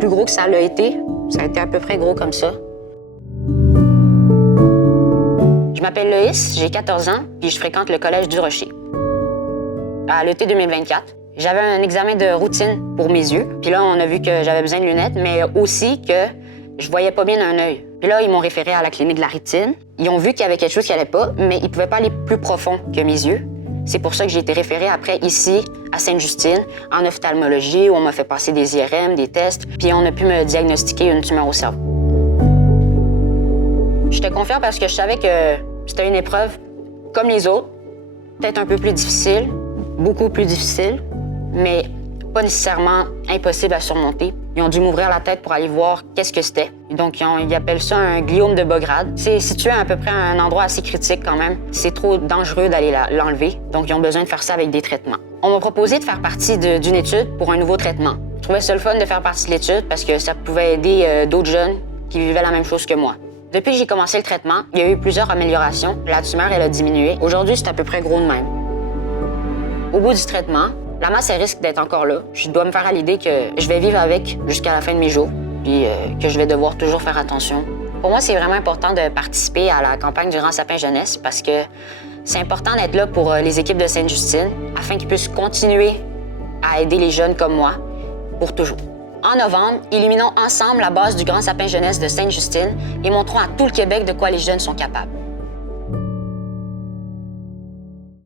plus gros que ça l'a été. Ça a été à peu près gros comme ça. Je m'appelle Loïs, j'ai 14 ans, puis je fréquente le collège du Rocher. À l'été 2024, j'avais un examen de routine pour mes yeux. Puis là, on a vu que j'avais besoin de lunettes, mais aussi que je voyais pas bien d'un œil. Puis là, ils m'ont référé à la clinique de la rétine. Ils ont vu qu'il y avait quelque chose qui allait pas, mais ils pouvaient pas aller plus profond que mes yeux. C'est pour ça que j'ai été référée après ici, à Sainte-Justine, en ophtalmologie, où on m'a fait passer des IRM, des tests, puis on a pu me diagnostiquer une tumeur au cerveau. J'étais confiante parce que je savais que c'était une épreuve comme les autres, peut-être un peu plus difficile, beaucoup plus difficile, mais pas nécessairement impossible à surmonter. Ils ont dû m'ouvrir la tête pour aller voir qu'est-ce que c'était. Donc, ils appellent ça un gliome de bas grade. C'est situé à peu près à un endroit assez critique quand même. C'est trop dangereux d'aller l'enlever, donc ils ont besoin de faire ça avec des traitements. On m'a proposé de faire partie d'une étude pour un nouveau traitement. Je trouvais ça le fun de faire partie de l'étude parce que ça pouvait aider d'autres jeunes qui vivaient la même chose que moi. Depuis que j'ai commencé le traitement, il y a eu plusieurs améliorations. La tumeur, elle a diminué. Aujourd'hui, c'est à peu près gros de même. Au bout du traitement, la masse, elle risque d'être encore là. Je dois me faire à l'idée que je vais vivre avec jusqu'à la fin de mes jours, puis que je vais devoir toujours faire attention. Pour moi, c'est vraiment important de participer à la campagne du Grand Sapin Jeunesse parce que c'est important d'être là pour les équipes de Sainte-Justine afin qu'ils puissent continuer à aider les jeunes comme moi pour toujours. En novembre, illuminons ensemble la base du Grand Sapin Jeunesse de Sainte-Justine et montrons à tout le Québec de quoi les jeunes sont capables.